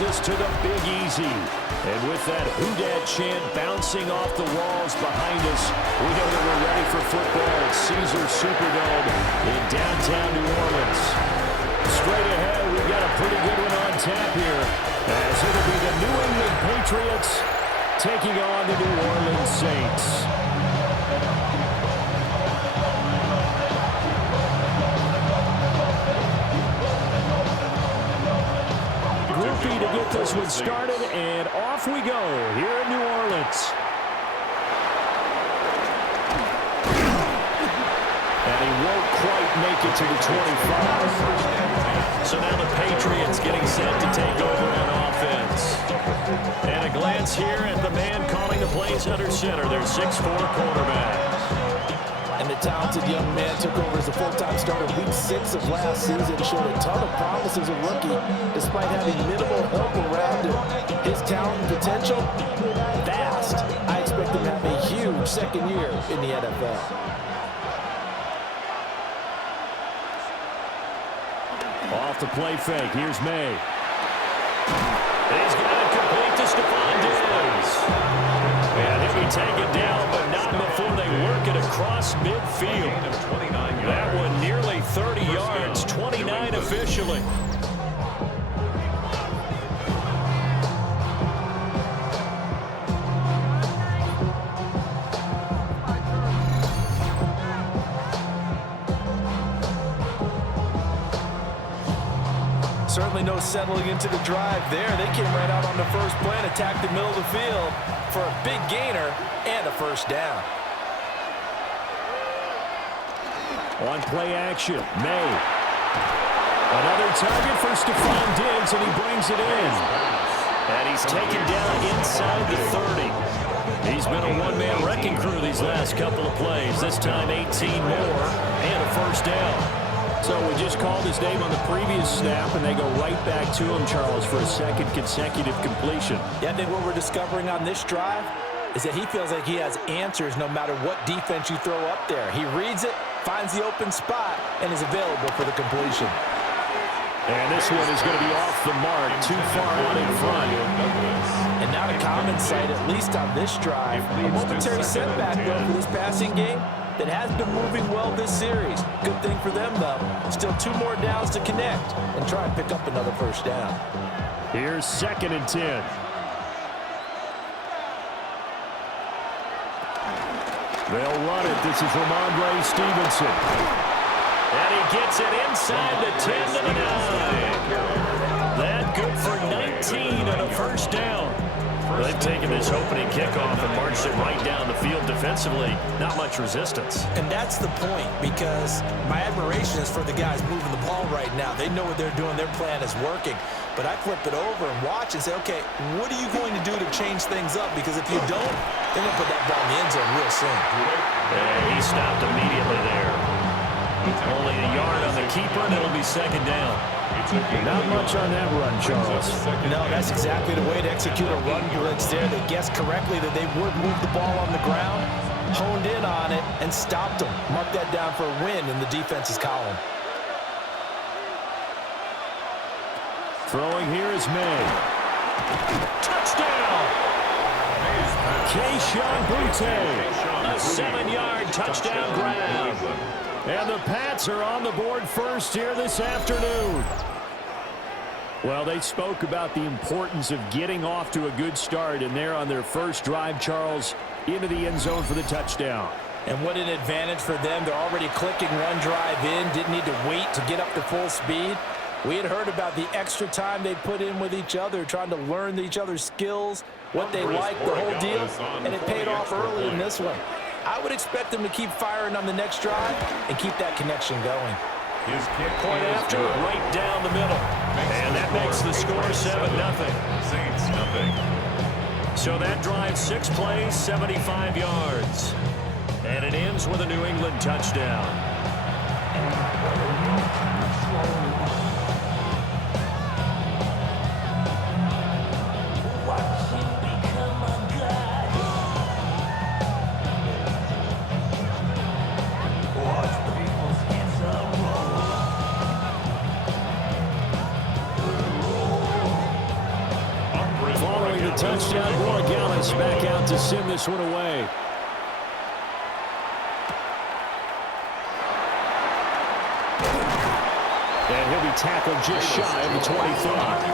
brings us to the Big Easy. And with that Who Dat chant bouncing off the walls behind us, we know that we're ready for football at Caesars Superdome in downtown New Orleans. Straight ahead, we've got a pretty good one on tap here, as it'll be the New England Patriots taking on the New Orleans Saints. Groupie to get this one started, and off we go here in New Orleans. And he won't quite make it to the 25. So now the Patriots getting set to take over on offense. And a glance here at the man calling the plays under center, their 6'4" quarterback. And the talented young man took over as a full-time starter week 6 of last season. Showed a ton of promise as a rookie, despite having minimal help around him. His talent and potential, vast. I expect him to have a huge second year in the NFL. Off the play fake, here's May. He's got it complete to Stephon Diggs. And he'll be taken down, but not before they work it across midfield. That one nearly 30 yards, 29 officially. Certainly no settling into the drive there. They came right out on the first play and attacked the middle of the field for a big gainer and a first down. On play action, May. Another target for Stephon Diggs, and he brings it in. And he's taken down inside the 30. He's been a one-man wrecking crew these last couple of plays. This time 18 more and a first down. So we just called his name on the previous snap, and they go right back to him, Charles, for a second consecutive completion. Yeah, I think what we're discovering on this drive is that he feels like he has answers no matter what defense you throw up there. He reads it, finds the open spot, and is available for the completion. And this one is going to be off the mark, too far out in front. And not a common sight, at least on this drive. A momentary setback, though, for this passing game that has been moving well this series. Good thing for them, though. Still 2 more downs to connect and try and pick up another first down. Here's 2nd and 10. They'll run it. This is Ramondre Stevenson. And he gets it inside the 10 to the 9. That good for 19 and a first down. They've taken this opening kickoff and marched it right down the field defensively. Not much resistance. And that's the point, because my admiration is for the guys moving the ball right now. They know what they're doing. Their plan is working. But I flip it over and watch and say, okay, what are you going to do to change things up? Because if you don't, they're going to put that ball in the end zone real soon. And he stopped immediately there. Only a yard on the keeper, and it'll be 2nd down. Not much on that run, Charles. No, that's exactly the way to execute a run blitz there. They guessed correctly that they would move the ball on the ground, honed in on it, and stopped them. Mark that down for a win in the defense's column. Throwing here is May. Touchdown! Keyshawn Boutte. A 7-yard touchdown grab. And the Pats are on the board first here this afternoon. Well, they spoke about the importance of getting off to a good start, and they're on their first drive, Charles, into the end zone for the touchdown. And what an advantage for them. They're already clicking one drive in, didn't need to wait to get up to full speed. We had heard about the extra time they put in with each other, trying to learn each other's skills, what they like, the whole deal, and it paid off early in this one. I would expect them to keep firing on the next drive and keep that connection going. His kick point after, right down the middle. And that makes the score 7-0. Saints nothing. So that drive, 6 plays, 75 yards. And it ends with a New England touchdown. touchdown. Morgan back out to send this one away. And he'll be tackled just shy of the 25.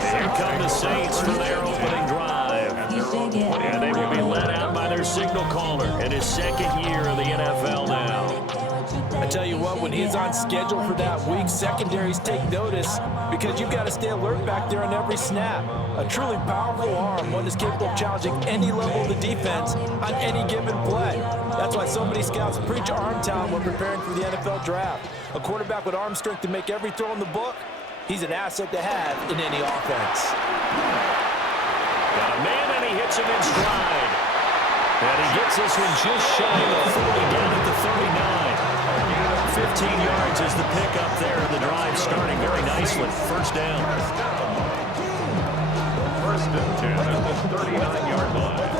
Here come the Saints for their opening drive. And they will be led out by their signal caller in his second year of the NFL now. I tell you what, when he's on schedule for that week, secondaries take notice because you've got to stay alert back there on every snap. A truly powerful arm, one that's capable of challenging any level of the defense on any given play. That's why so many scouts preach arm talent when preparing for the NFL draft. A quarterback with arm strength to make every throw in the book, he's an asset to have in any offense. Got a man, and he hits him in stride. And he gets this one just shy of the 40, down at the 39. 15 yards is the pickup there. The drive starting very nicely. First down. First and 10 at the 39-yard line.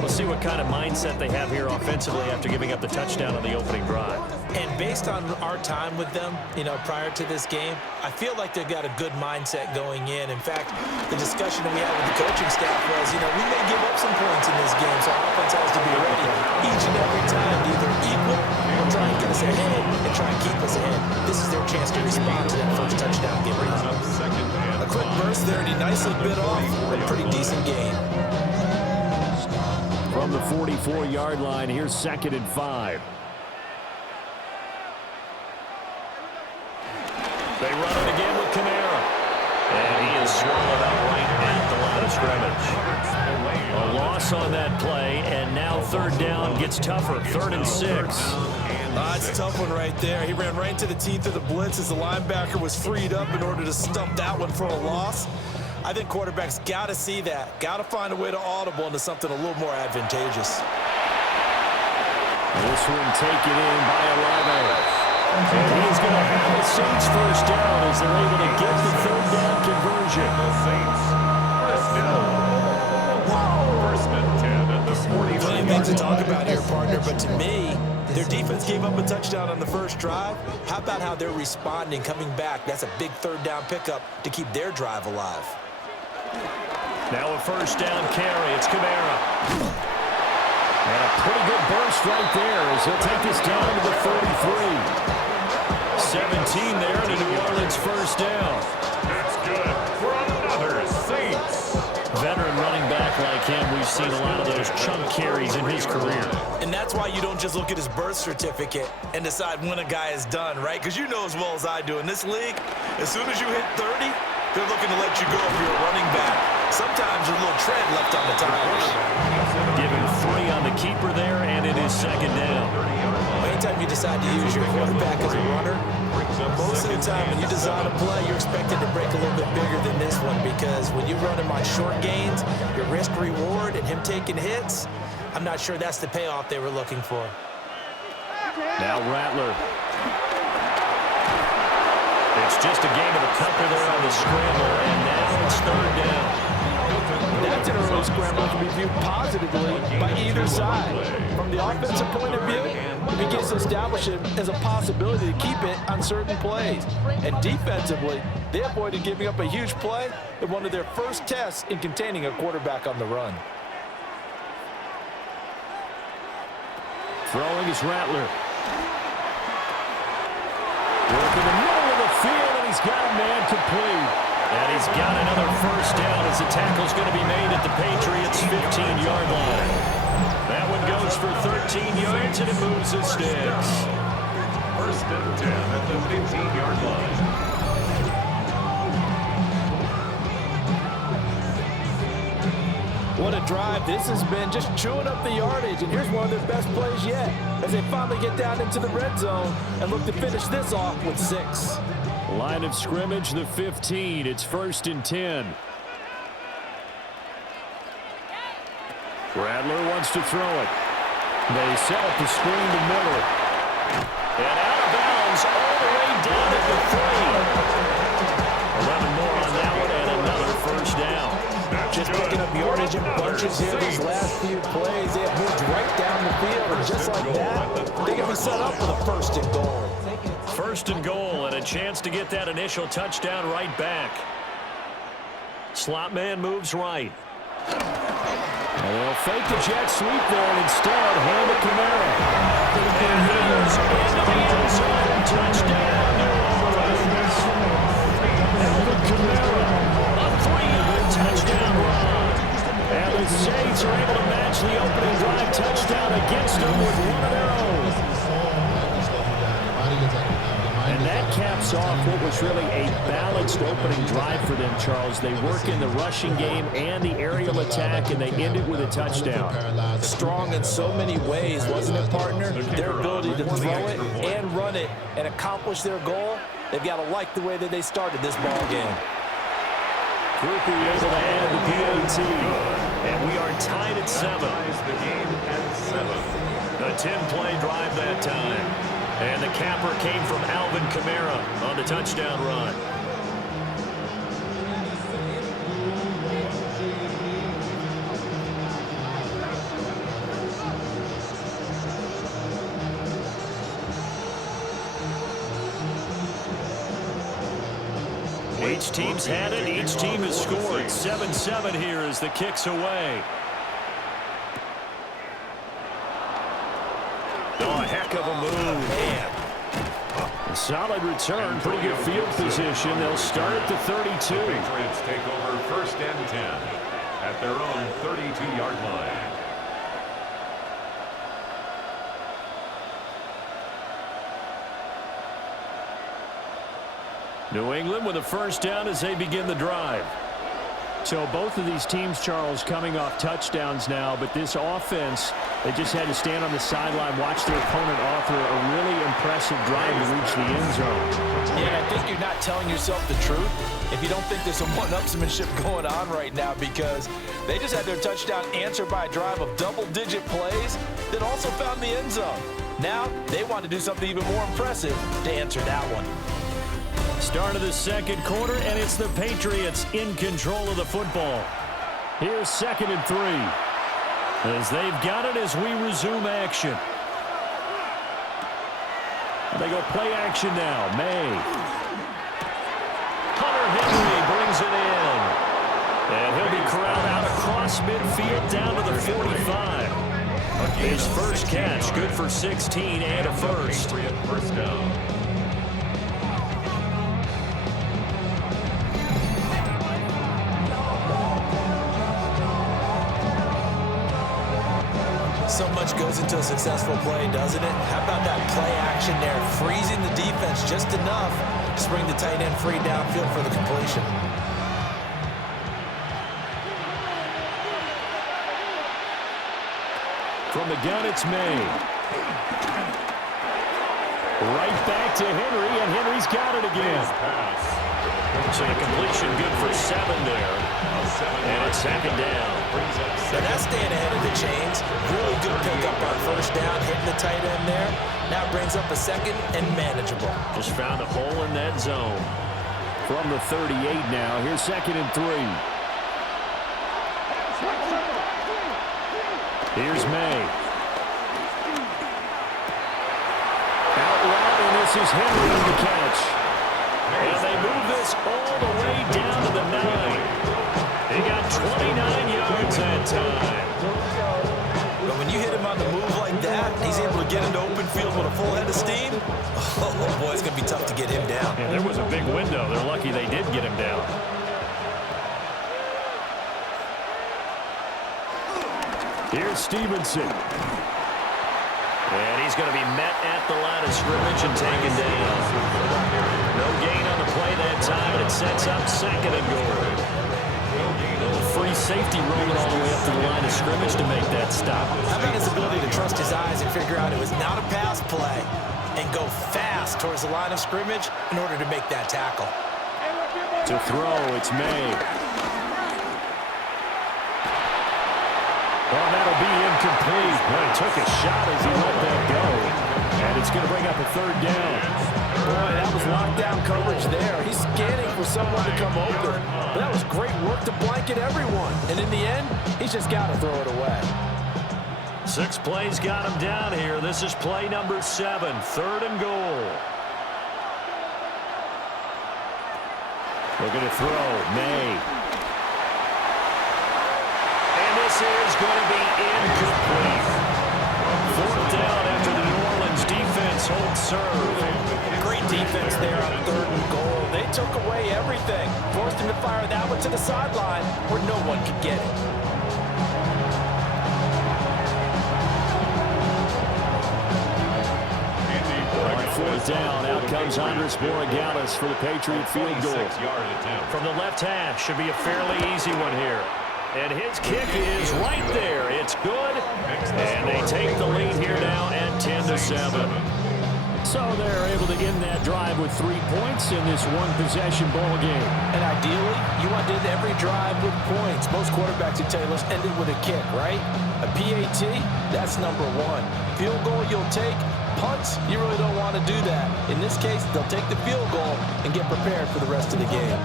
We'll see what kind of mindset they have here offensively after giving up the touchdown on the opening drive. And based on our time with them, prior to this game, I feel like they've got a good mindset going in. In fact, the discussion that we had with the coaching staff was, we may give up some points in this game, so our offense has to be ready each and every time to either equal or try and get us ahead and try and keep us ahead. This is their chance to respond to that first touchdown given up. A quick burst there, and he nicely bit off a pretty decent game. From the 44-yard line, here's 2nd and 5. They run it again with Kamara. And he is swallowed up right at the line of scrimmage. A loss on that play, and now 3rd down gets tougher. 3rd and 6. It's a tough one right there. He ran right into the teeth of the blitz as the linebacker was freed up in order to stump that one for a loss. I think quarterbacks got to see that. Got to find a way to audible into something a little more advantageous. This one taken in by Olave. And he's going to have the Saints first down as they're able to get the 3rd down conversion. The Saints first down. First and 10 at the 40. Plenty of things to talk about here, partner, but to me, their defense gave up a touchdown on the first drive. How about how they're responding, coming back? That's a big 3rd down pickup to keep their drive alive. Now a first down carry. It's Kamara. And a pretty good burst right there as he'll take this down to the 33. 17 there and a New Orleans first down. That's good for another Saints. Veteran running back like him, we've seen a lot of those chunk carries in his career. And that's why you don't just look at his birth certificate and decide when a guy is done, right? Because you know as well as I do, in this league, as soon as you hit 30, they're looking to let you go if you're a running back. Sometimes there's a little tread left on the tires. Given 3 on the keeper there, and it is 2nd down. Anytime you decide to use your quarterback as a runner, most of the time when you design a play, you're expected to break a little bit bigger than this one because when you run him on short gains, your risk-reward and him taking hits, I'm not sure that's the payoff they were looking for. Now Rattler. It's just a game of the couple there on the scramble, and now it's 3rd down. That's an early scramble to be viewed positively by either side. From the offensive point of view, it begins to establish it as a possibility to keep it on certain plays. And defensively, they avoided giving up a huge play in one of their first tests in containing a quarterback on the run. Throwing is Rattler. Working the middle of the field, and he's got a man complete. And he's got another first down as the tackle's going to be made at the Patriots' 15-yard line. That one goes for 13 yards, and it moves the sticks. First and 10 at the 15-yard line. What a drive this has been, just chewing up the yardage. And here's one of their best plays yet as they finally get down into the red zone and look to finish this off with 6. Line of scrimmage, the 15. It's 1st and 10. Rattler wants to throw it. They set up the screen to Miller. And out of bounds all the way down at the 3. 11 more on that one and another first down. Just picking up yardage in bunches here these last few plays. They have moved right down the field, and just like that, they can be set up for the 1st and goal. 1st and goal, and a chance to get that initial touchdown right back. Slot man moves right. And they'll fake the jet sweep there and instead hand it Kamara. And he is into the end zone. Touchdown, New Orleans. Alvin Kamara, a 3-yard touchdown run. And the Saints are able to match the opening drive touchdown against them with one of their own. And that caps off what was really a balanced opening drive for them, Charles. They work in the rushing game and the aerial attack, and they end it with a touchdown. Strong in so many ways, wasn't it, partner? Their ability to throw it and run it and accomplish their goal, they've got to like the way that they started this ball game. Grupe able to add the PAT, and we are tied at 7. A 10-play drive that time. And the capper came from Alvin Kamara on the touchdown run. Each team's had it. Each team has scored. 7-7 here as the kick's away. Oh, a heck of a move. Man. A solid return. Pretty good field position. They'll start at the 32. The Patriots take over 1st and 10 at their own 32-yard line. New England with a first down as they begin the drive. So both of these teams, Charles, coming off touchdowns now, but this offense, they just had to stand on the sideline, watch their opponent offer a really impressive drive to reach the end zone. Yeah, I think you're not telling yourself the truth if you don't think there's some one-upsmanship going on right now, because they just had their touchdown answered by a drive of double-digit plays that also found the end zone. Now they want to do something even more impressive to answer that one. Start of the second quarter, and it's the Patriots in control of the football. Here's 2nd and 3. As they've got it as we resume action. They go play action now. May. Hunter Henry brings it in. And he'll be corralled out across midfield down to the 45. His first catch, good for 16 and a first. First down. So much goes into a successful play, doesn't it? How about that play action there, freezing the defense just enough to bring the tight end free downfield for the completion. From the gun, it's May. Right back to Henry, and Henry's got it again. So the completion good for 7 there. And it's 2nd down. Now that's staying ahead of the chains. Really good pickup on first down, hitting the tight end there. Now brings up a 2nd and manageable. Just found a hole in that zone. From the 38 now, here's 2nd and 3. Here's May. Out wide, and this is Henry on the catch. And they move this all the way down to the 9. They got 29 yards that time. But when you hit him on the move like that, he's able to get into open field with a full head of steam. Oh, boy, it's going to be tough to get him down. Yeah, there was a big window. They're lucky they did get him down. Here's Stevenson. And he's going to be met at the line of scrimmage and taken down. No gain on the play that time, and it sets up 2nd and goal. Free safety rolling all the way up to the line of scrimmage to make that stop. How about his ability to trust his eyes and figure out it was not a pass play and go fast towards the line of scrimmage in order to make that tackle. To throw, it's May. Oh, that'll be incomplete. Well, he took a shot as he let that go. And it's going to bring up a 3rd down. Boy, that was lockdown coverage there. He's scanning for someone to come open. But that was great work to blanket everyone. And in the end, he's just got to throw it away. 6 plays got him down here. This is play number 7, 3rd and goal. Looking to throw, May. this is going to be incomplete. Fourth down after the New Orleans defense holds serve. Great defense there on 3rd and goal. They took away everything. Forced him to fire that one to the sideline where no one could get it. On 4th down, out comes Andres Borregales for the Patriot field goal. From the left hash, should be a fairly easy one here. And his kick is right there. It's good. And they take the lead here now at 10-7. So they're able to end that drive with 3 points in this one-possession ball game. And ideally, you want to end every drive with points. Most quarterbacks would tell you, let's end it with a kick, right? A PAT, that's number 1. Field goal you'll take. Punts, you really don't want to do that. In this case, they'll take the field goal and get prepared for the rest of the game.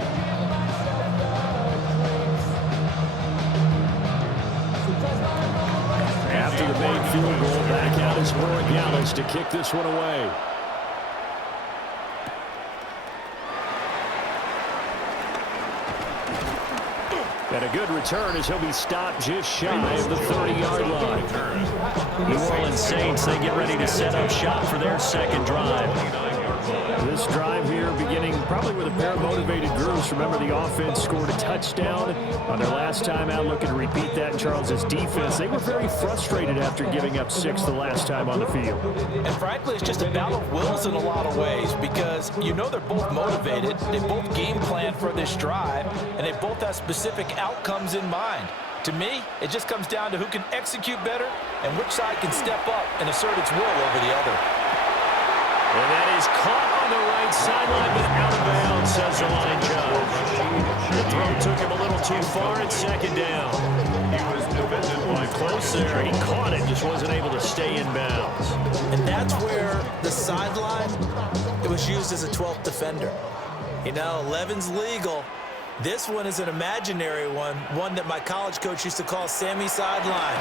After the made field goal, back out is Borregales to kick this one away. And a good return as he'll be stopped just shy of the 30-yard line. New Orleans Saints, they get ready to set up shop for their second drive. This drive here beginning probably with a pair of motivated groups. Remember, the offense scored a touchdown on their last time out, looking to repeat that in Charles's defense. They were very frustrated after giving up 6 the last time on the field. And frankly, it's just a battle of wills in a lot of ways because you know they're both motivated, they both game plan for this drive, and they both have specific outcomes in mind. To me, it just comes down to who can execute better and which side can step up and assert its will over the other. And that is caught on the right sideline, but out of bounds, says the line judge. The throw took him a little too far at 2nd down. He was defended by Close there. He caught it, just wasn't able to stay in bounds. And that's where the sideline, it was used as a 12th defender. You know, 11's legal. This one is an imaginary one that my college coach used to call Sammy Sideline.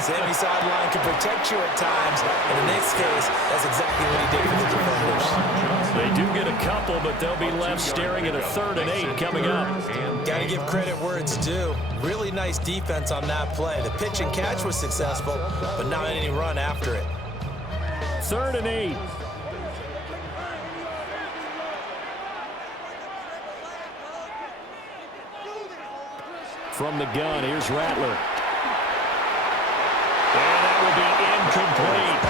Sammy Sideline can protect you at times, and in this case, that's exactly what he did for the defenders. They do get a couple, but they'll be left staring at a 3rd and 8 coming up. Got to give credit where it's due. Really nice defense on that play. The pitch and catch was successful, but not any run after it. 3rd and 8. From the gun, here's Rattler. And that will be incomplete.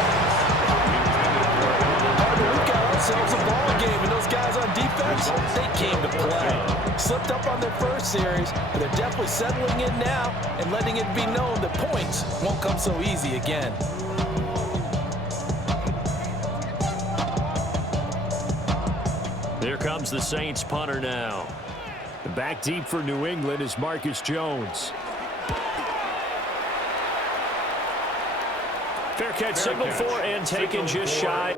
We've got ourselves a ball game, and those guys on defense, they came to play. Slipped up on their first series, but they're definitely settling in now and letting it be known that points won't come so easy again. Here comes the Saints punter now. Back deep for New England is Marcus Jones. Fair catch signaled for and taken just shy.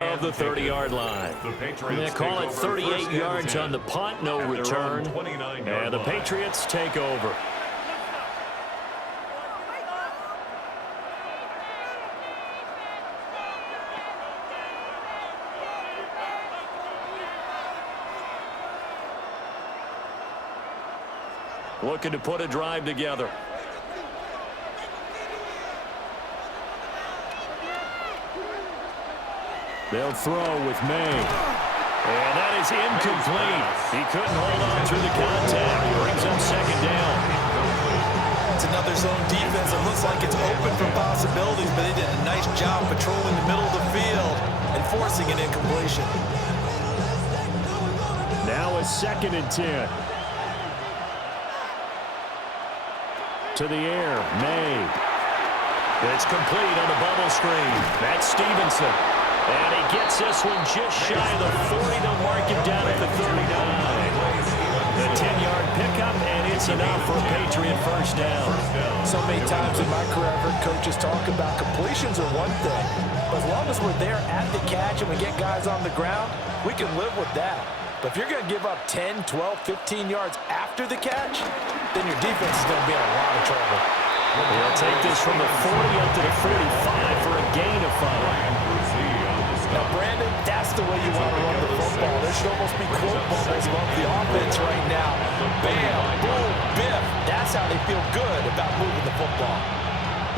of the 30-yard line. They call it 38 yards on the punt, no return. And the Patriots take over. Looking to put a drive together. They'll throw with May. And that is incomplete. He couldn't hold on through the contact. Brings up second down. It's another zone defense. It looks like it's open for possibilities, but they did a nice job patrolling the middle of the field and forcing an incompletion. Now a 2nd and 10. To the air, May. It's complete on the bubble screen. That's Stevenson. And he gets this one just shy of the 40 to mark him down at the 39. The 10-yard pickup, and it's enough for a Patriot first down. So many times in my career, I've heard coaches talk about completions are one thing. But as long as we're there at the catch and we get guys on the ground, we can live with that. But if you're going to give up 10, 12, 15 yards after the catch, then your defense is going to be in a lot of trouble. They'll take this from the 40 up to the 45 for a gain of 5. Now, Brandon, that's the way you want to run the football. There should almost be quote bubbles above the offense right now. Bam, boom, biff. That's how they feel good about moving the football.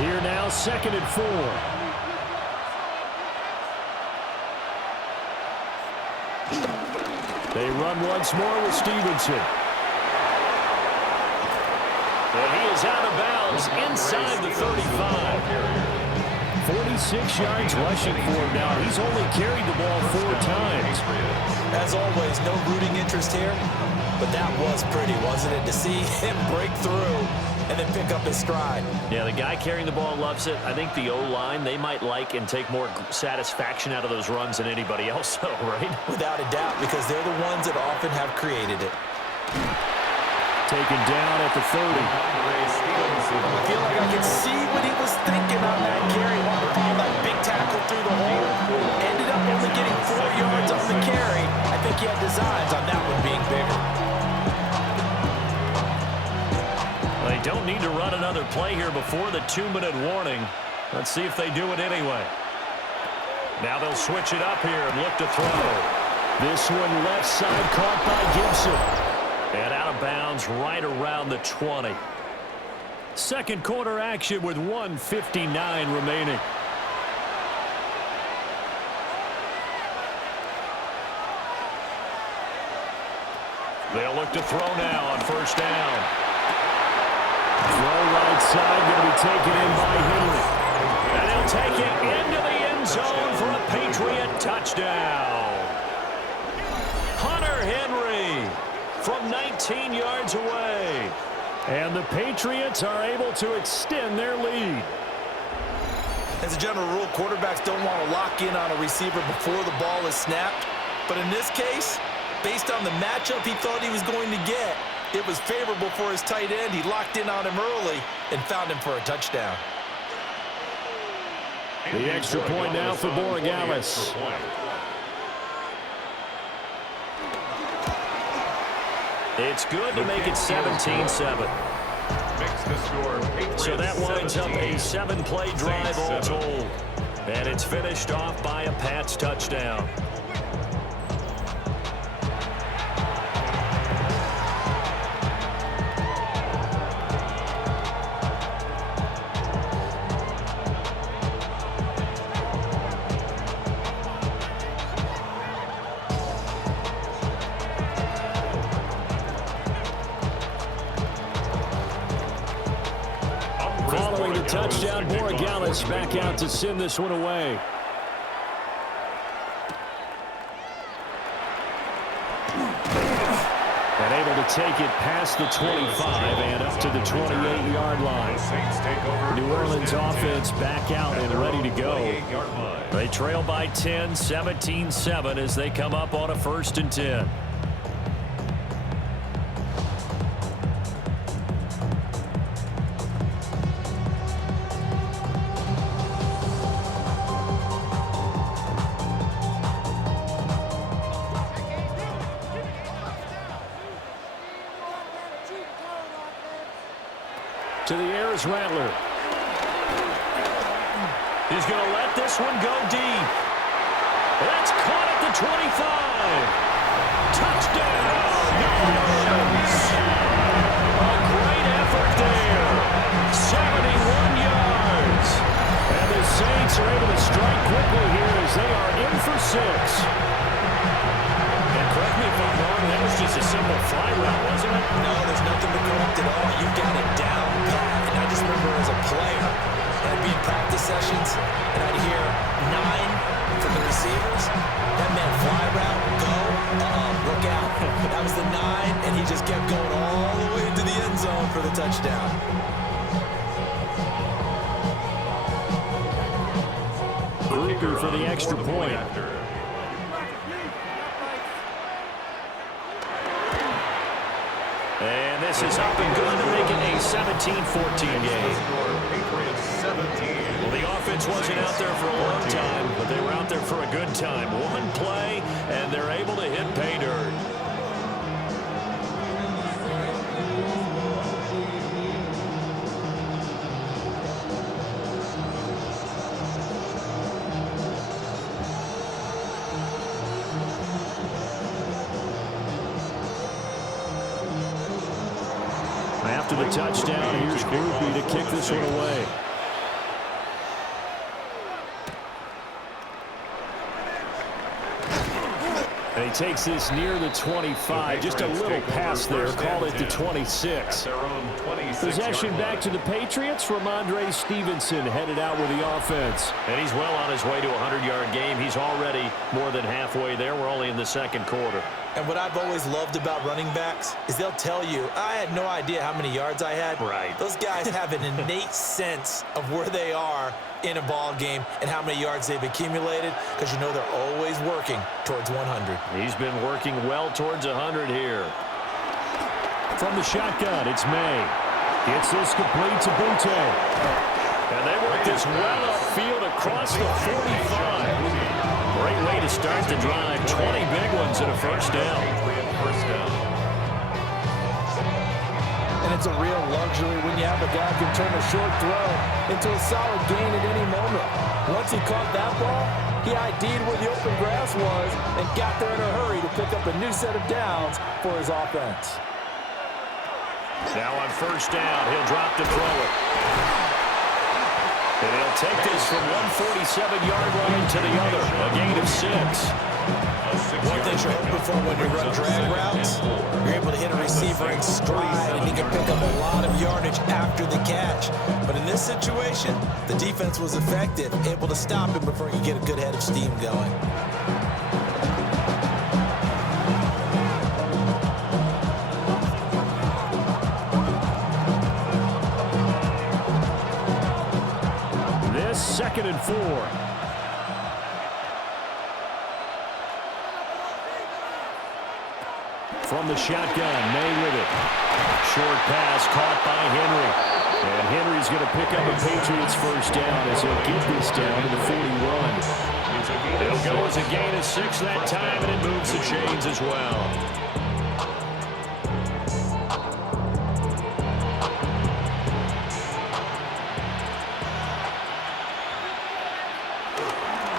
Here now, 2nd and 4. They run once more with Stevenson. And he is out of bounds inside the 35. 46 yards rushing for him now. He's only carried the ball 4 times. As always, no rooting interest here, but that was pretty, wasn't it, to see him break through and then pick up his stride. Yeah, the guy carrying the ball loves it. I think the O-line, they might like and take more satisfaction out of those runs than anybody else, though, right? Without a doubt, because they're the ones that often have created it. Taken down at the 30. I feel like I can see what he was thinking on that carry. Wanted to follow that big tackle through the hole. Ended up only getting 4 yards on the carry. I think he had designs on that one being bigger. They don't need to run another play here before the 2-minute warning. Let's see if they do it anyway. Now they'll switch it up here and look to throw. This one left side caught by Gibson. And out of bounds right around the 20. Second quarter action with 1:59 remaining. They'll look to throw now on first down. Throw right side, going to be taken in by Henry. And he'll take it into the end zone for a Patriot touchdown. Hunter Henry from 19 yards away. And the Patriots are able to extend their lead. As a general rule, quarterbacks don't want to lock in on a receiver before the ball is snapped. But in this case, based on the matchup he thought he was going to get, it was favorable for his tight end. He locked in on him early and found him for a touchdown. The extra point now for Borregales. It's good to make it 17-7. So that winds up a 7-play drive all told. And it's finished off by a Pats touchdown. Following the touchdown, Borregales back out to send this one away. And able to take it past the 25 and up to the 28-yard line. New Orleans offense back out and ready to go. They trail by 10, 17-7 as they come up on a 1st and 10. To the air is Rattler. He's going to let this one go deep. That's caught at the 25. Touchdown! Nice! A great effort there. 71 yards. And the Saints are able to strike quickly here as they are in for 6. And correct me if I'm wrong, that was just a simple fly route, wasn't it? No, there's nothing to correct at all. You got it down pat. And I just remember as a player, I'd be in practice sessions, and I'd hear 9 from the receivers. That meant fly route, go, look out. That was the 9, and he just kept going all the way to the end zone for the touchdown. Gruber for the extra point. And this is up and good to make it a 17-14 game. Well, the offense wasn't out there for a long time, but they were out there for a good time. One play, and they're able to hit pay dirt. After the touchdown, here's Grupe to kick this one away. And he takes this near the 25. Just a little pass there. Call it the 26. Possession back to the Patriots. Ramondre Stevenson headed out with the offense. And he's well on his way to a 100-yard game. He's already more than halfway there. We're only in the second quarter. And what I've always loved about running backs is they'll tell you, I had no idea how many yards I had. Right. Those guys have an innate sense of where they are in a ball game and how many yards they've accumulated, because you know they're always working towards 100. He's been working well towards 100 here. From the shotgun, it's May. Gets this complete to Butte. And they work this well upfield across the 45. Great way to start the drive. 20 big ones and a first down. And it's a real luxury when you have a guy who can turn a short throw into a solid gain at any moment. Once he caught that ball, he ID'd where the open grass was and got there in a hurry to pick up a new set of downs for his offense. Now on first down, he'll drop to throw it. And he'll take this from 147-yard line to the other, a gain of 6. One thing you're hoping for when you run drag routes, you're able to hit a receiver in stride, and he can pick up a lot of yardage after the catch. But in this situation, the defense was effective, able to stop him before he could get a good head of steam going. Second and 4. From the shotgun, May with it. Short pass caught by Henry. And Henry's going to pick up a Patriots first down as he'll get this down to the 41. It'll go as a gain of 6 that time, and it moves the chains as well.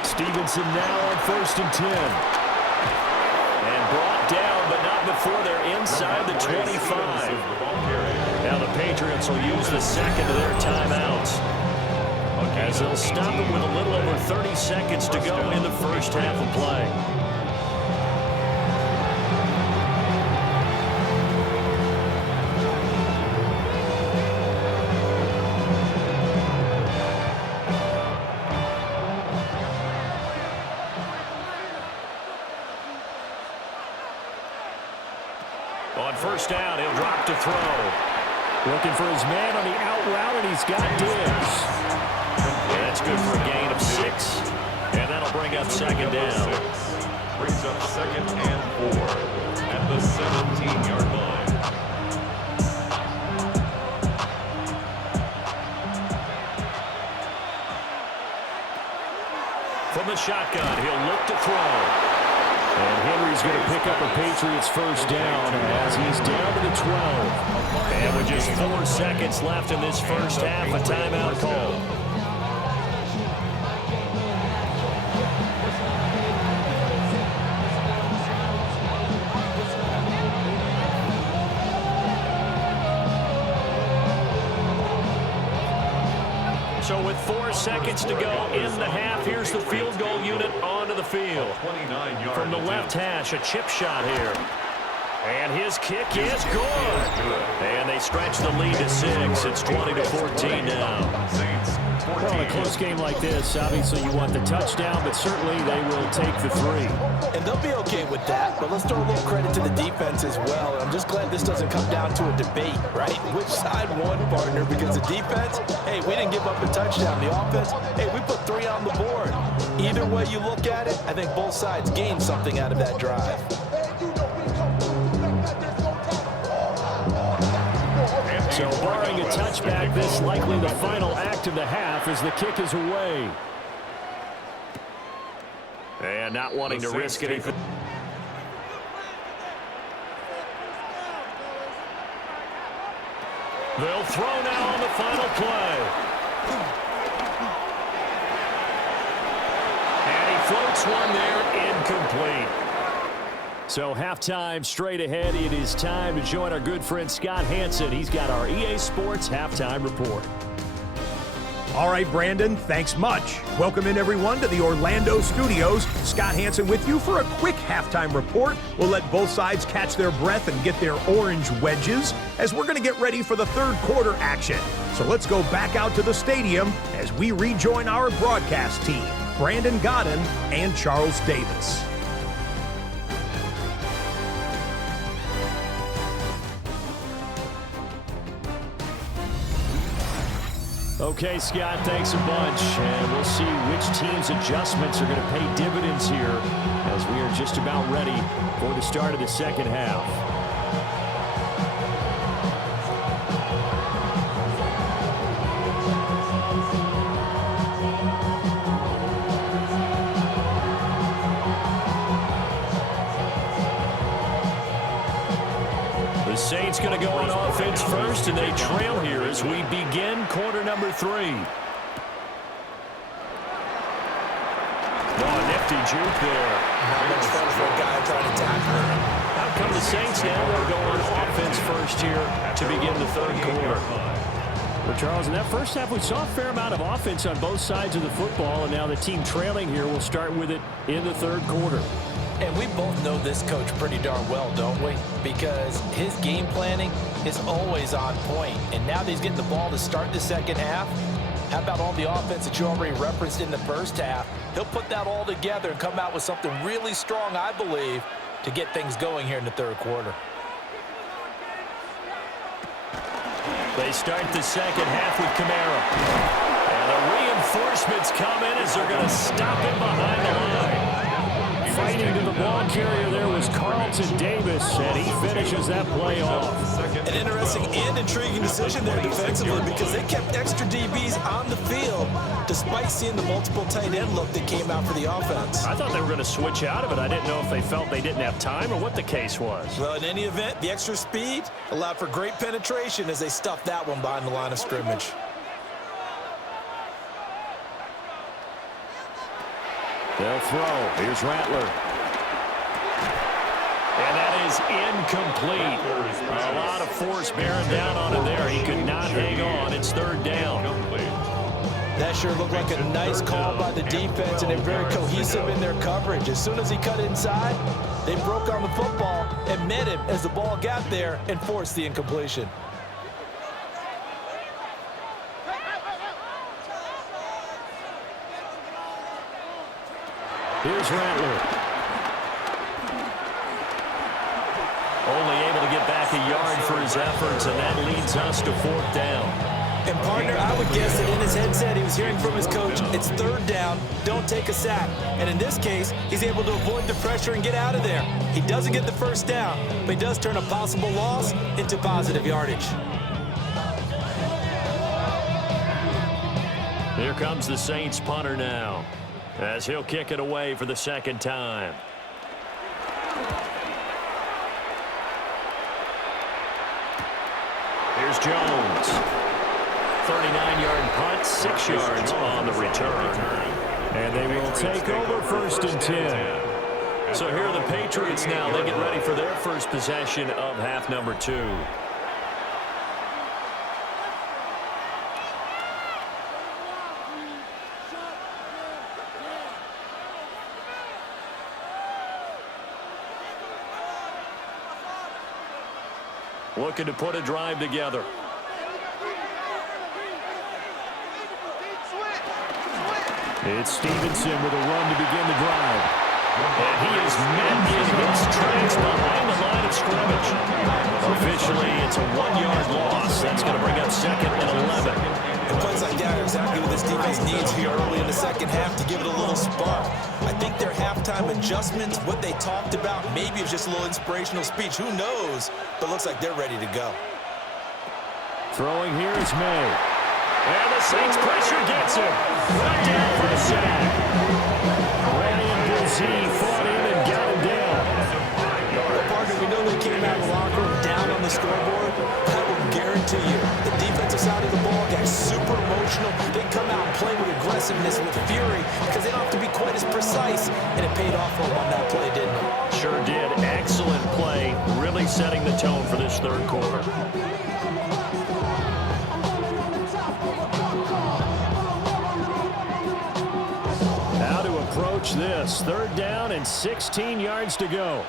Stevenson now on first and 10. And brought down, but not before they're inside the 25. Now the Patriots will use the second of their timeouts, as they'll stop it with a little over 30 seconds to go in the first half of play. On first down, he'll drop to throw. Looking for his man on the out route, and he's got Diggs. Yeah, that's good for a gain of 6. And that'll bring up second down. Brings up second and 4 at the 17-yard line. From the shotgun, he'll look to throw. And Henry's is going to pick up a Patriots first down as he's down to the 12. And with just 4 seconds left in this first half, a timeout call. So with 4 seconds to go in the half, here's the field goal unit onto the field. From the left hash, a chip shot here. And his kick is good. And they stretch the lead to 6. It's 20-14 now. Well, in a close game like this, obviously you want the touchdown, but certainly they will take the 3. And they'll be okay with that, but let's throw a little credit to the defense as well. I'm just glad this doesn't come down to a debate, right? Which side won, partner? Because the defense, hey, we didn't give up a touchdown. The offense, hey, we put 3 on the board. Either way you look at it, I think both sides gained something out of that drive. So barring a touchback, this likely the final act of the half as the kick is away. And not wanting to risk anything. They'll throw now on the final play. And he floats one there, incomplete. So halftime straight ahead. It is time to join our good friend Scott Hanson. He's got our EA Sports Halftime Report. All right, Brandon, thanks much. Welcome in, everyone, to the Orlando studios. Scott Hanson with you for a quick halftime report. We'll let both sides catch their breath and get their orange wedges as we're going to get ready for the third quarter action. So let's go back out to the stadium as we rejoin our broadcast team, Brandon Godden and Charles Davis. Okay, Scott, thanks a bunch. And we'll see which team's adjustments are going to pay dividends here as we are just about ready for the start of the second half. The Saints going to go on offense first, and they trail here as we begin quarter number 3. Oh, nifty juke there. Not much fun for a guy trying to tackle him. Out come the Saints now. They'll go on offense first here to begin the third quarter. Well, Charles, in that first half, we saw a fair amount of offense on both sides of the football, and now the team trailing here will start with it in the third quarter. And we both know this coach pretty darn well, don't we? Because his game planning is always on point. And now that he's getting the ball to start the second half, how about all the offense that you already referenced in the first half? He'll put that all together and come out with something really strong, I believe, to get things going here in the third quarter. They start the second half with Kamara. And the reinforcements come in as they're going to stop him behind the line. Fighting to the ball carrier there was Carlton Davis, and he finishes that play off. An interesting and intriguing decision there defensively because they kept extra DBs on the field despite seeing the multiple tight end look that came out for the offense. I thought they were going to switch out of it. I didn't know if they felt they didn't have time or what the case was. Well, in any event, the extra speed allowed for great penetration as they stuffed that one behind the line of scrimmage. They'll throw. Here's Rattler. And that is incomplete. A lot of force bearing down on him there. He could not hang on. It's third down. That sure looked like a nice call by the defense, and they're very cohesive in their coverage. As soon as he cut inside, they broke on the football and met him as the ball got there and forced the incompletion. Here's Rattler. Only able to get back a yard for his efforts, and that leads us to fourth down. And, partner, I would guess that in his headset he was hearing from his coach, it's third down, don't take a sack. And in this case, he's able to avoid the pressure and get out of there. He doesn't get the first down, but he does turn a possible loss into positive yardage. Here comes the Saints punter now, as he'll kick it away for the second time. Here's Jones. 39-yard punt, 6 yards on the return. And they will take over 1st and 10. So here are the Patriots now. They get ready for their first possession of half number 2. Looking to put a drive together. It's Stevenson with a run to begin the drive. And he is met in his tracks behind the line of scrimmage. Officially, it's a 1-yard loss. That's going to bring up 2nd and 11. And plays like that are exactly what this defense needs here early in the second half to give it a little spark. I think their halftime adjustments, what they talked about, maybe it's just a little inspirational speech. Who knows? But looks like they're ready to go. Throwing here is May. And the Saints pressure gets him. Right down for the sack. Ryan Brzee fought in and got him down. Partner, we know they came out of the locker room down on the scoreboard. I will guarantee you, the defensive side of the ball got super emotional. They come out and play with aggressiveness, with fury, because they don't have to be quite as precise. And it paid off for them on that play, didn't it? Sure did. Excellent play. Really setting the tone for this 3rd quarter. How to approach this. 3rd down and 16 yards to go.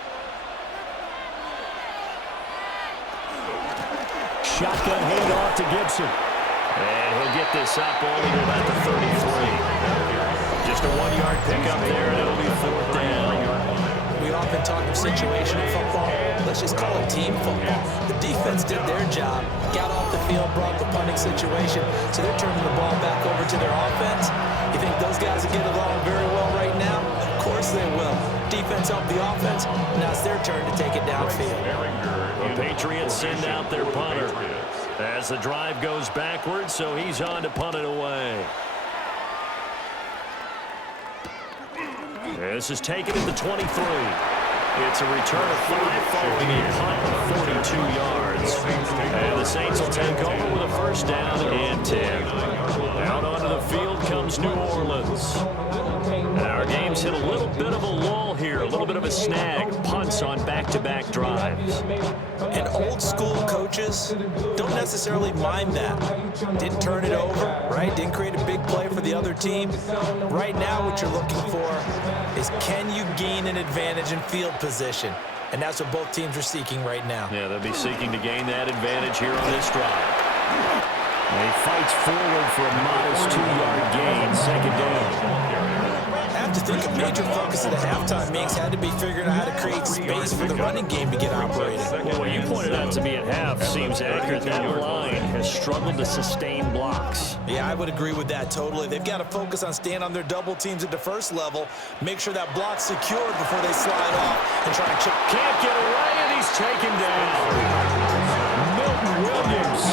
Shotgun handoff to Gibson. And he'll get this up only to about the 33. Just a 1-yard pickup there, and it'll be 4th down. We often talk of situational football. Let's just call it team football. The defense did their job, got off the field, brought the punting situation, so they're turning the ball back over to their offense. You think those guys will get along very well right now? Of course they will. Defense helped the offense. Now it's their turn to take it downfield. The Patriots send out their punter as the drive goes backwards, so he's on to punt it away. This is taken at the 23. It's a return of 5 following a punt of 42 yards. And the Saints will take over with a 1st down and 10. Out onto the field comes New Orleans. And our game's hit a little bit of a lull here, a little bit of a snag. Punts on back-to-back drives. And old school coaches don't necessarily mind that. Didn't turn it over, right? Didn't create a big play for the other team. Right now what you're looking for is, can you gain an advantage in field position? And that's what both teams are seeking right now. Yeah, they'll be seeking to gain that advantage here on this drive. And he fights forward for a modest 2-yard gain, 2nd down. I have to think a major focus of the halftime meetings had to be figuring out how to create space for the running game to get operating. Well, what you pointed out to me at half seems accurate. That line has struggled to sustain blocks. Yeah, I would agree with that totally. They've got to focus on staying on their double teams at the first level, make sure that block's secured before they slide off and try to chip. Can't get away, and he's taken down. Milton Williams,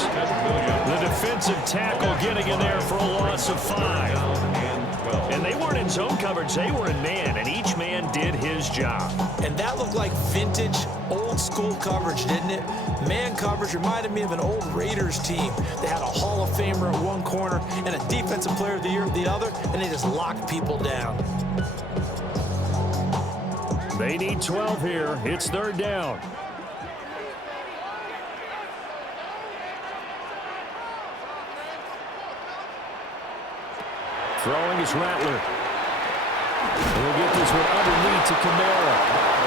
the defensive tackle, getting in there for a loss of 5. And they weren't in zone coverage, they were in man, and each man did his job. And that looked like vintage, old-school coverage, didn't it? Man coverage reminded me of an old Raiders team. They had a Hall of Famer at one corner and a Defensive Player of the Year at the other, and they just locked people down. They need 12 here. It's 3rd down. Throwing is Rattler. He'll get this one underneath to Kamara.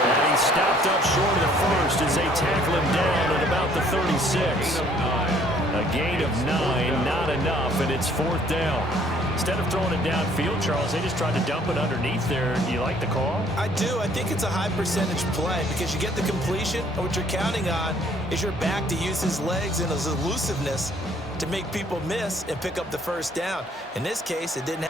And he's stopped up short of the 1st as they tackle him down at about the 36. A gain of 9, not enough, and it's 4th down. Instead of throwing it downfield, Charles, they just tried to dump it underneath there. Do you like the call? I do. I think it's a high percentage play because you get the completion, and what you're counting on is your back to use his legs and his elusiveness to make people miss and pick up the 1st down. In this case, it didn't happen.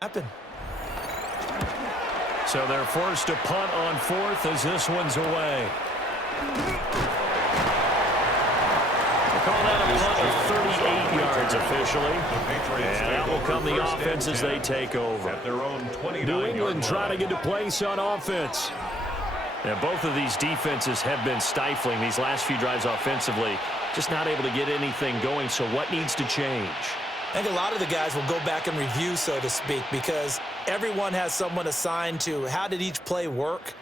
happen. So they're forced to punt on fourth as this one's away. Call that a punt of 38 yards officially. And that will come the offense as they take over. At their own 29 New England trying to get to place on offense. And both of these defenses have been stifling these last few drives offensively. Just not able to get anything going. So what needs to change? I think a lot of the guys will go back and review, so to speak, because everyone has someone assigned to how did each play work.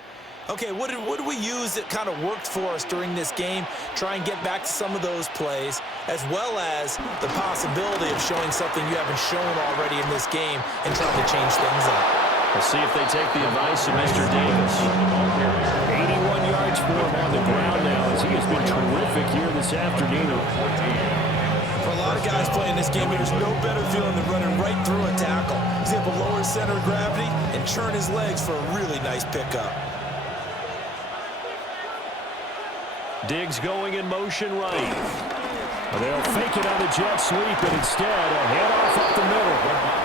Okay, what did we use that kind of worked for us during this game? Try and get back to some of those plays, as well as the possibility of showing something you haven't shown already in this game and trying to change things up. We'll see if they take the advice of Mr. Davis. 81 yards for him on the ground now as he has been terrific here this afternoon. For a lot of guys playing this game, there's no better feeling than running right through a tackle. He's able to lower his center of gravity and churn his legs for a really nice pickup. Diggs going in motion right. They'll fake it on the jet sweep, and instead a handoff up the middle.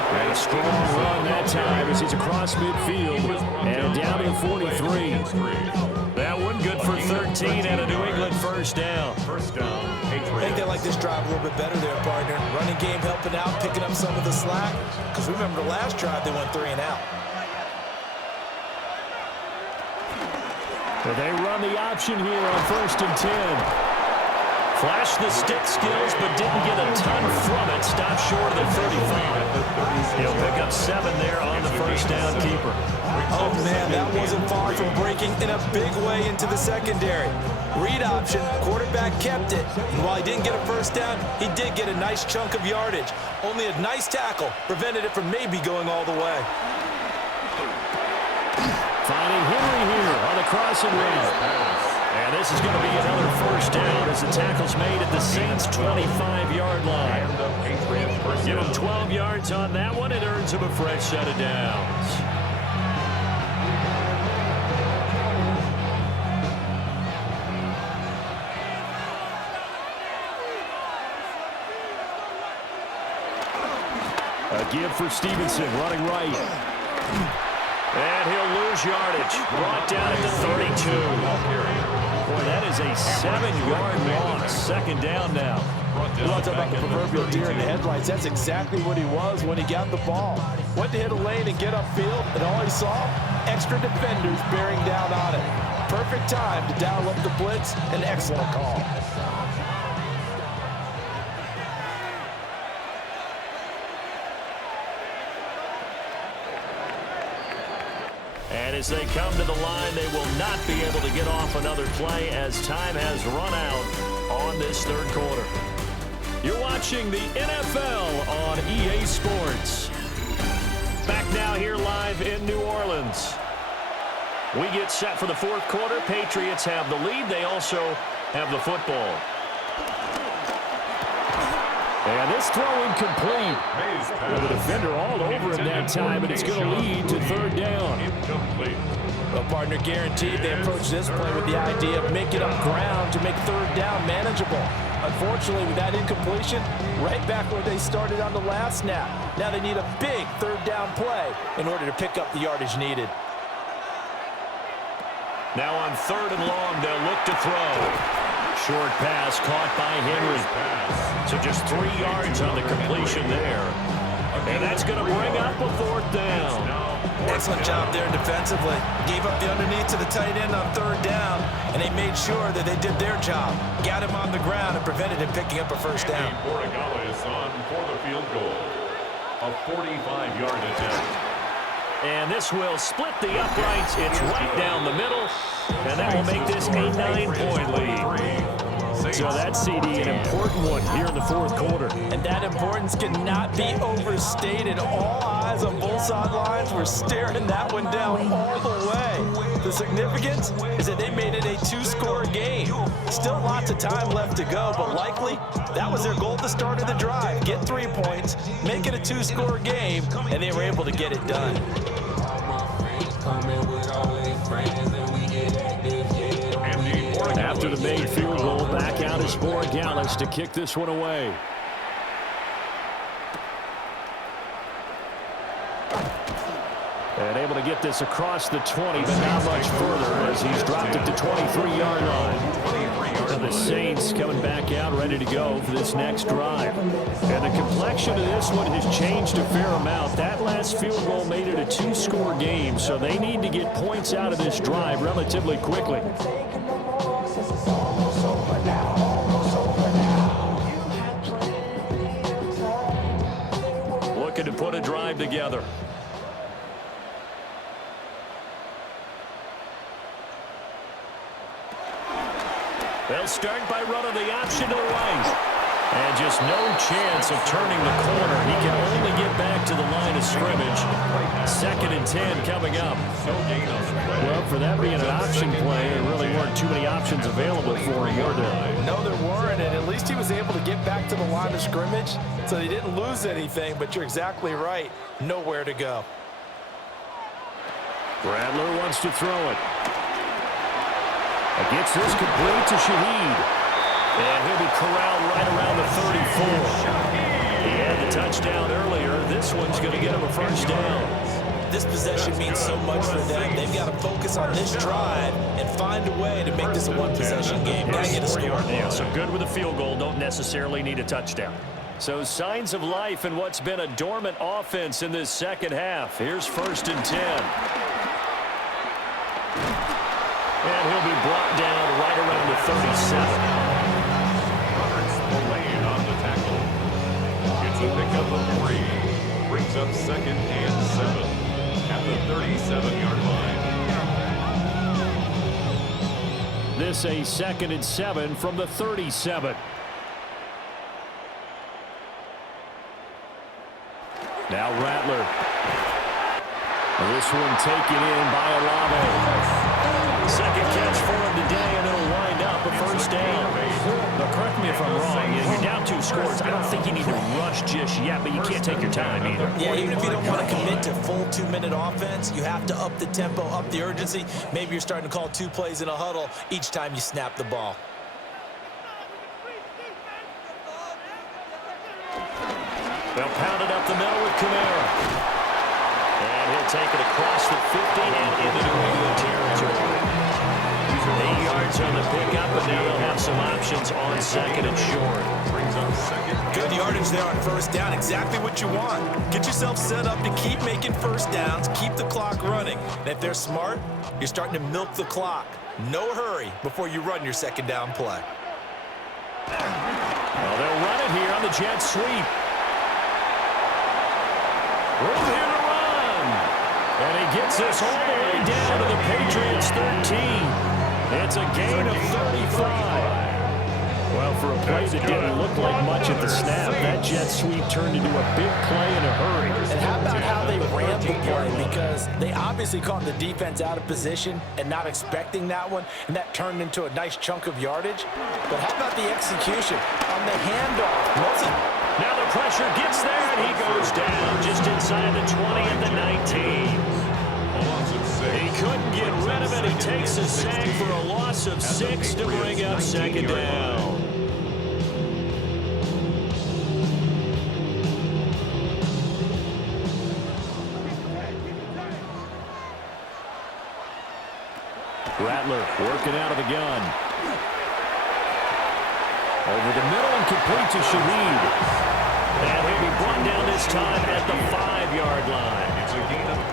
And a strong run that time as he's across midfield and down to 43. That one good for 13 and a New England first down. I think they like this drive a little bit better there, partner. Running game helping out, picking up some of the slack. Because remember the last drive, they went 3 and out. So they run the option here on 1st and 10. Flashed the stick skills, but didn't get a ton from it. Stopped short of the 35. He'll pick up 7 there on the first down keeper. Oh, man, that wasn't far from breaking in a big way into the secondary. Read option, quarterback kept it. And while he didn't get a first down, he did get a nice chunk of yardage. Only a nice tackle prevented it from maybe going all the way. Finding Henry here on the crossing route. And this is going to be another first down as the tackle's made at the Saints' 25-yard line. Give him 12 yards on that one. It earns him a fresh set of downs. A give for Stevenson, running right. And he'll lose yardage. Brought down at the 32. Boy, that is a 7-yard loss. Second down now. You want to talk about the proverbial deer in the headlights. That's exactly what he was when he got the ball. Went to hit a lane and get upfield, and all he saw, extra defenders bearing down on it. Perfect time to dial up the blitz. An excellent call. And as they come to the line, they will not be able to get off another play as time has run out on this third quarter. You're watching the NFL on EA Sports. Back now here live in New Orleans. We get set for the fourth quarter. Patriots have the lead. They also have the football. And this throw incomplete. The defender all over him that time, and it's going to lead to third down. Well, partner, guaranteed they approach this play with the idea of making up ground to make third down manageable. Unfortunately, with that incompletion, right back where they started on the last snap. Now they need a big third down play in order to pick up the yardage needed. Now on 3rd and long, they'll look to throw. Short pass caught by Henry. So just 3 yards on the completion there. And that's going to bring up a 4th down. Excellent job there defensively. Gave up the underneath to the tight end on 3rd down, and they made sure that they did their job. Got him on the ground and prevented him picking up a first down. Borregales on for the field goal. A 45-yard attempt. And this will split the uprights. It's right down the middle. And that will make this a 9-point lead. So that CD, an important one here in the fourth quarter. And that importance cannot be overstated. All eyes on both sidelines were staring that one down all the way. The significance is that they made it a 2-score game. Still lots of time left to go, but likely that was their goal at the start of the drive. Get 3 points, make it a 2-score game, and they were able to get it done. After the made field goal, back out is Borregales to kick this one away. able to get this across the 20, but not much further as he's dropped it to 23-yard line. And the Saints coming back out ready to go for this next drive. And the complexion of this one has changed a fair amount. That last field goal made it a 2-score game, so they need to get points out of this drive relatively quickly. Looking to put a drive together. They'll start by running the option to the right. And just no chance of turning the corner. He can only get back to the line of scrimmage. 2nd and 10 coming up. Well, for that being an option play, there really weren't too many options available for him, were there? No, there weren't, and at least he was able to get back to the line of scrimmage, so they didn't lose anything, but you're exactly right. Nowhere to go. Rattler wants to throw it. Gets this complete to Shaheed. And he'll be corralled right around the 34. He had the touchdown earlier. This one's going to get him a first down. This possession means so much for them. They've got to focus on this drive and find a way to make this a one-possession game. Got to get a score. Yeah, so good with a field goal. Don't necessarily need a touchdown. So signs of life in what's been a dormant offense in this second half. Here's 1st and 10. And he'll be brought down right around the 37. Laying on the tackle. It's a pickup of 3. Brings up 2nd and 7 at the 37-yard line. This a 2nd and 7 from the 37. Now Rattler. This one taken in by Olave. Second catch for him today, and it'll wind up a first down. Now, correct me if I'm wrong. You're down 2 scores. I don't think you need to rush just yet, but you can't take your time either. Yeah, even if you don't want to commit to full 2-minute offense, you have to up the tempo, up the urgency. Maybe you're starting to call 2 plays in a huddle each time you snap the ball. They'll pound it up the middle with Kamara. And he'll take it across the 50 and into New England territory. 8 yards on the pickup, but now they'll have some options on 2nd and short. Brings up 2nd. Good yardage there on first down. Exactly what you want. Get yourself set up to keep making first downs, keep the clock running. And if they're smart, you're starting to milk the clock. No hurry before you run your 2nd down play. Well, they'll run it here on the jet sweep. Room here to run. And he gets this all the way down to the Patriots 13. It's a gain of 35. Well, for a play that didn't look like much at the snap, that jet sweep turned into a big play in a hurry. And how about how they ran the play? Because they obviously caught the defense out of position and not expecting that one, and that turned into a nice chunk of yardage. But how about the execution on the handoff? Now the pressure gets there, and he goes down just inside the 20 at the 19. He couldn't get rid of it. He takes a sack for a loss of 6 to bring up 2nd down. Rattler working out of the gun. Over the middle and complete to Shaheed. And he'll be brought down this time at the 5-yard line.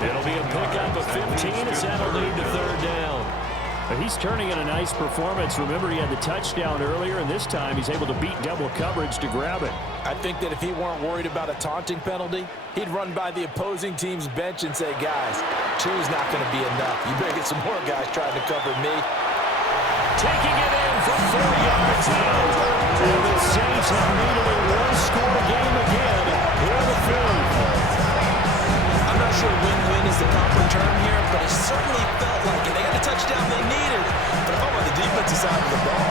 It'll be a pickup of 15 as that'll lead to 3rd down. But he's turning in a nice performance. Remember, he had the touchdown earlier, and this time he's able to beat double coverage to grab it. I think that if he weren't worried about a taunting penalty, he'd run by the opposing team's bench and say, guys, 2 is not going to be enough. You better get some more guys trying to cover me. Taking it in from 4 yards out. And the Saints have needed a 1-score game again. Here are the Phillies. I'm not sure win-win is the proper term here, but it certainly felt like it. They got the touchdown they needed. But if I'm on the defensive side of the ball,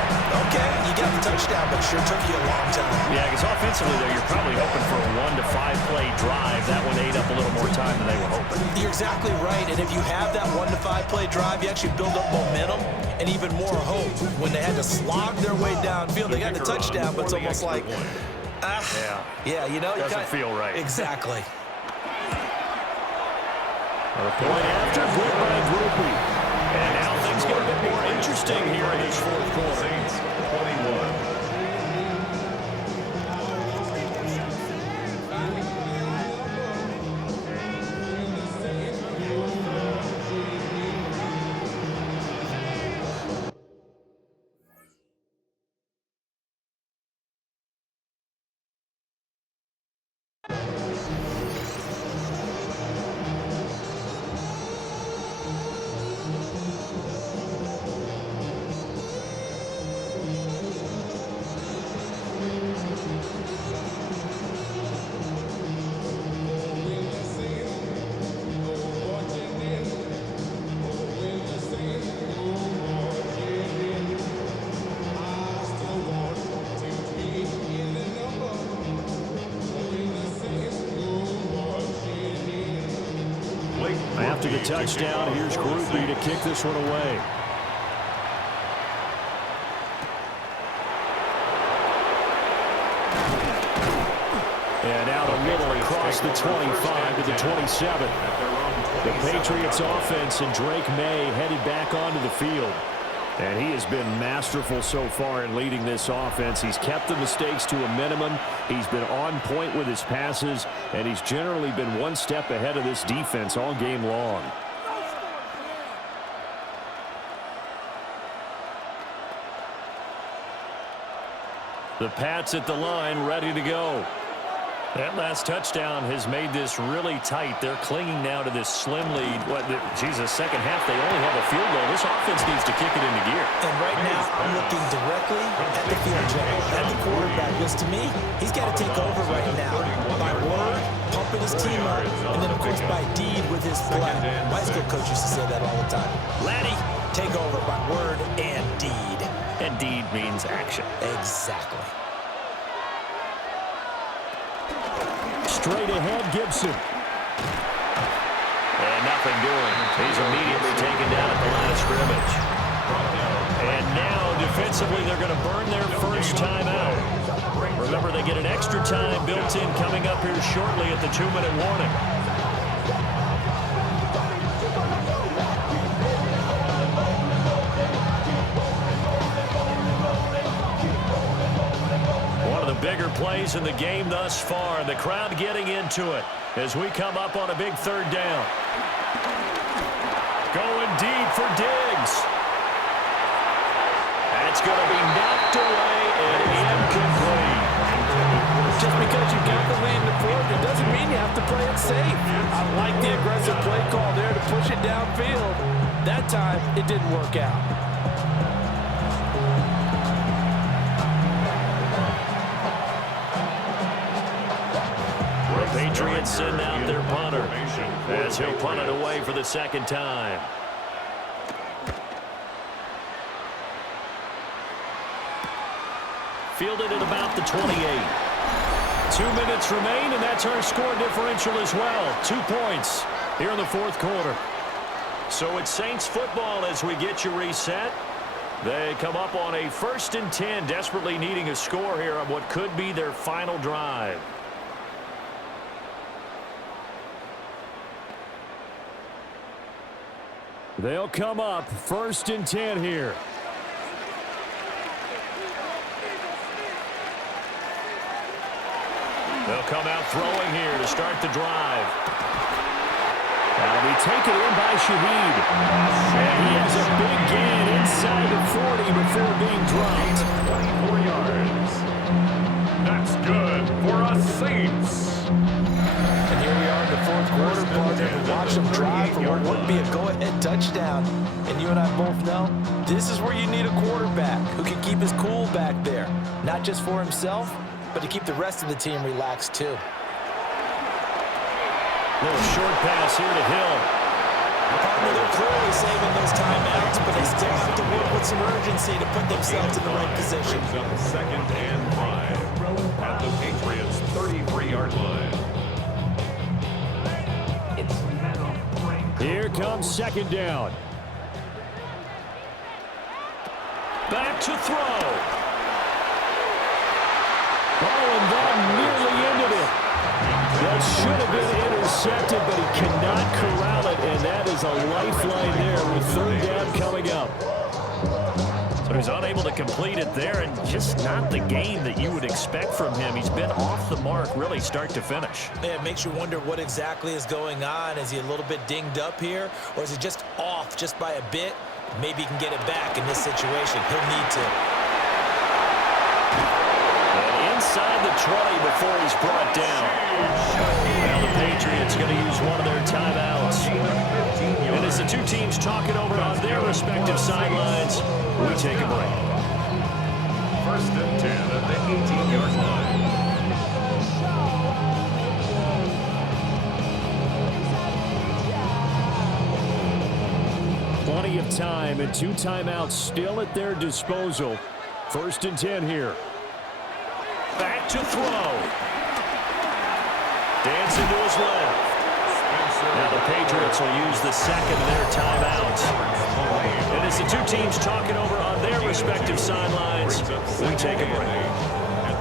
okay, you got the touchdown, but it sure took you a long time. Yeah, because offensively, though, you're probably hoping for a 1 to 5 play drive. That one ate up a little more time than they were hoping. You're exactly right, and if you have that 1 to 5 play drive, you actually build up momentum and even more hope. When they had to slog their way downfield, they got the touchdown, but it's almost like, yeah, you know. Doesn't feel right. Exactly. Point after, good by Groupie. And now things get a bit more interesting here in this fourth quarter. Saints 21. After the touchdown, here's Groupie to kick this one away. And out a little across the 25 to the 27. The Patriots offense and Drake May headed back onto the field. And he has been masterful so far in leading this offense. He's kept the mistakes to a minimum. He's been on point with his passes, and he's generally been one step ahead of this defense all game long. The Pats at the line, ready to go. That last touchdown has made this really tight. They're clinging now to this slim lead. Second half, they only have a field goal. This offense needs to kick it into gear. And right now, I'm looking directly at the field general, at the quarterback, because to me, he's got to take over right now by word, pumping his team up, and then, of course, by deed with his play. My school coach used to say that all the time. Laddie, take over by word and deed. And deed means action. Exactly. Straight ahead, Gibson. And nothing doing. He's immediately taken down at the line of scrimmage. And now, defensively, they're going to burn their first timeout. Remember, they get an extra time built in coming up here shortly at the 2-minute warning. Bigger plays in the game thus far. The crowd getting into it as we come up on a big third down. Going deep for Diggs. That's going to be knocked away and incomplete. Just because you got the lead in the fourth, it doesn't mean you have to play it safe. I like the aggressive play call there to push it downfield. That time, it didn't work out. Patriots send out their punter as he'll punt it away for the second time. Fielded at about the 28. 2 minutes remain, and that's our score differential as well. 2 points here in the fourth quarter. So it's Saints football as we get you reset. They come up on a 1st and 10, desperately needing a score here on what could be their final drive. They'll come up 1st and 10 here. They'll come out throwing here to start the drive. That'll be taken in by Shaheed. And he has a big gain inside the 40 before being dropped. 24 yards. That's good for us Saints. And here we are in the fourth quarter, partner, to watch them drive for what would be a go-ahead touchdown. And you and I both know this is where you need a quarterback who can keep his cool back there. Not just for himself, but to keep the rest of the team relaxed too. Little short pass here to Hill. Partner, they're clearly saving those timeouts, but they still have to work with some urgency to put themselves in the right position. Up 2nd and 5 at the Patriots' 33-yard line. Here comes 2nd down. Back to throw. Oh, and that nearly ended it. That should have been intercepted. intercepted, but he cannot corral it, and that is a lifeline there with third down coming up. So he's unable to complete it there, and just not the game that you would expect from him. He's been off the mark really start to finish. Yeah, it makes you wonder what exactly is going on. Is he a little bit dinged up here, or is he just off just by a bit? Maybe he can get it back in this situation. He'll need to. And inside the 20 before he's brought down. Now the Patriots going to use one of their timeouts. And as the two teams talk it over on their respective sidelines, we take a break. First and 10 at the 18-yard line. Plenty of time and two timeouts still at their disposal. First and 10 here. Back to throw. Dancing to his left. Now the Patriots will use the second of their timeouts. And as the two teams talking over on their respective sidelines, we take a break.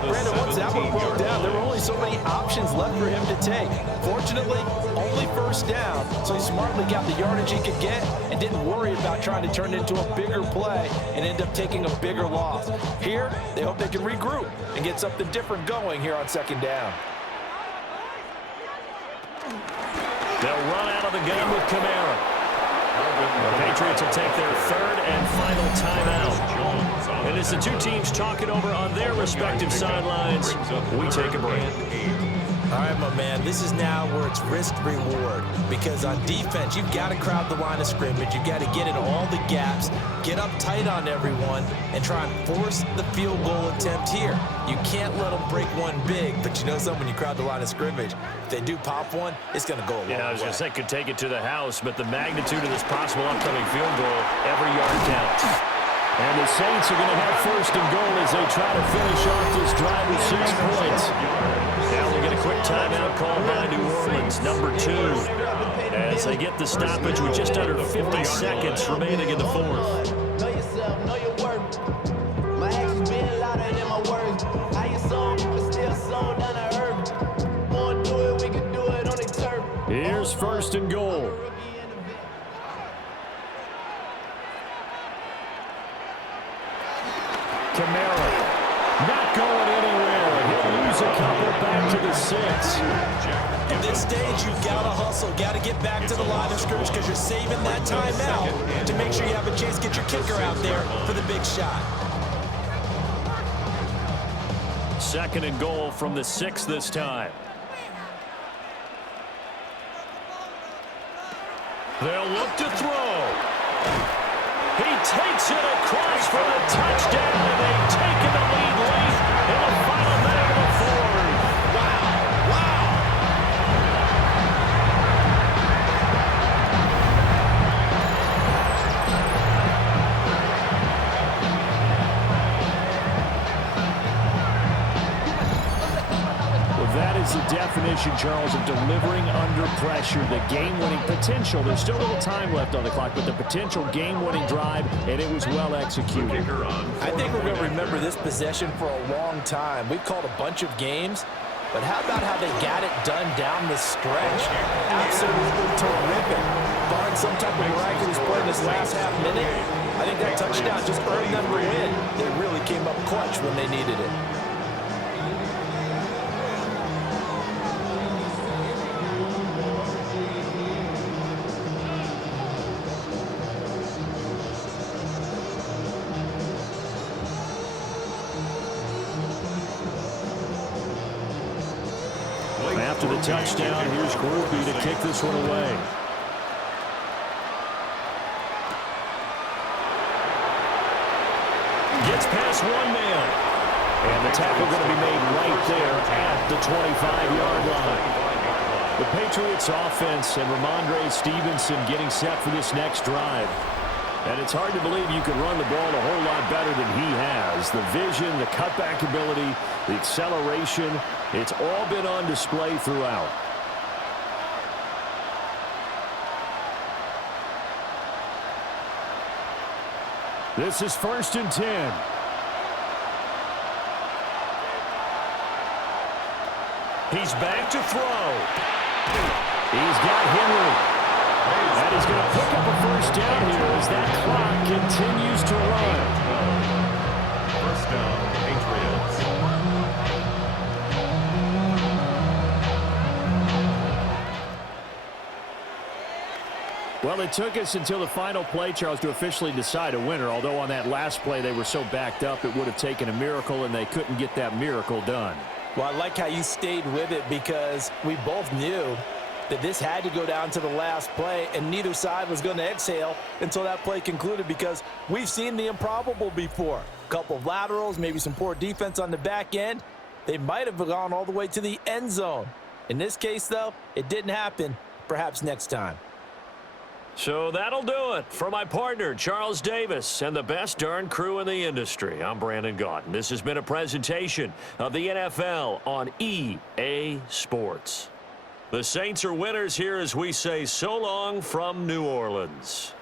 Brandon, once that one broke down, there were only so many options left for him to take. Fortunately, only first down, so he smartly got the yardage he could get and didn't worry about trying to turn it into a bigger play and end up taking a bigger loss. Here, they hope they can regroup and get something different going here on second down. They'll run out of the gun with Kamara. The Patriots will take their third and final timeout. And as the two teams talk it over on their respective sidelines, we take a break. All right, my man, this is now where it's risk-reward. Because on defense, you've got to crowd the line of scrimmage. You've got to get in all the gaps, get up tight on everyone, and try and force the field goal attempt here. You can't let them break one big, but you know something, when you crowd the line of scrimmage, if they do pop one, it's going to go a long way. Yeah, I was going to say could take it to the house, but the magnitude of this possible upcoming field goal, every yard counts. And the Saints are going to have first and goal as they try to finish off this drive with 6 points. Now they get a quick timeout called by New Orleans, number 2, as they get the stoppage with just under 50 seconds remaining in the fourth. Know yourself, know your worth. My actions being louder than my words. How you sold, but still sold down to earth. Wanna do it, we can do it on the turf. Here's first and goal. Kamara not going anywhere. He'll lose a couple back to the 6. At this stage, you've got to hustle, got to get back to the line of scrimmage because you're saving that timeout to make sure you have a chance to get your kicker out there for the big shot. Second and goal from the 6 this time. They'll look to throw. He takes it across for the touchdown, and they've taken the lead late in the final minute of the fourth. Wow. Well, that is the definition, Charles, of delivering under pressure. The game-winning potential. There's still a little time left on the clock, but the potential game-winning drive, and it was well executed. I think we're going to remember this possession for a long time. We've called a bunch of games, but how about how they got it done down the stretch? Absolutely terrific. Barring some type of miraculous play in this last half minute, I think that touchdown just earned them the win. They really came up clutch when they needed it. After the touchdown, here's Groupie to kick this one away. Gets past one man. And the tackle going to be made right there at the 25-yard line. The Patriots offense and Ramondre Stevenson getting set for this next drive. And it's hard to believe you could run the ball a whole lot better than he has. The vision, the cutback ability, the acceleration, it's all been on display throughout. This is first and 10. He's back to throw. He's got Henry. And he's going to pick up a first down here as that clock continues to run. First down, Patriots. Well, it took us until the final play, Charles, to officially decide a winner, although on that last play they were so backed up it would have taken a miracle, and they couldn't get that miracle done. Well, I like how you stayed with it because we both knew that this had to go down to the last play, and neither side was going to exhale until that play concluded because we've seen the improbable before. A couple of laterals, maybe some poor defense on the back end. They might have gone all the way to the end zone. In this case, though, it didn't happen. Perhaps next time. So that'll do it for my partner, Charles Davis, and the best darn crew in the industry. I'm Brandon Gaudin. This has been a presentation of the NFL on EA Sports. The Saints are winners here as we say so long from New Orleans.